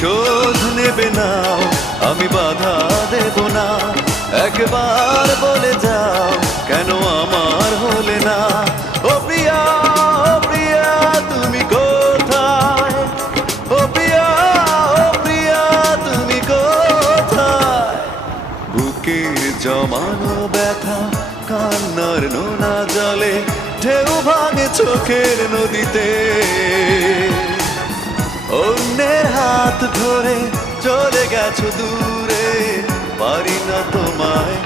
প্রতিশোধ নেবে না, আমি বাধা দেব না। একবার বলে যাও কেন আমার হলে না। ও প্রিয়া, ও প্রিয়া তুমি কোথায়? ও প্রিয়া, ও প্রিয়া তুমি কোথায়? বুকে জমানো ব্যথা কান্নার নোনা জলে ঢেউ ভাঙে চোখের নদীতে। অন্যের হাত ধরে চলে গেছো দূরে, পারি না তোমায়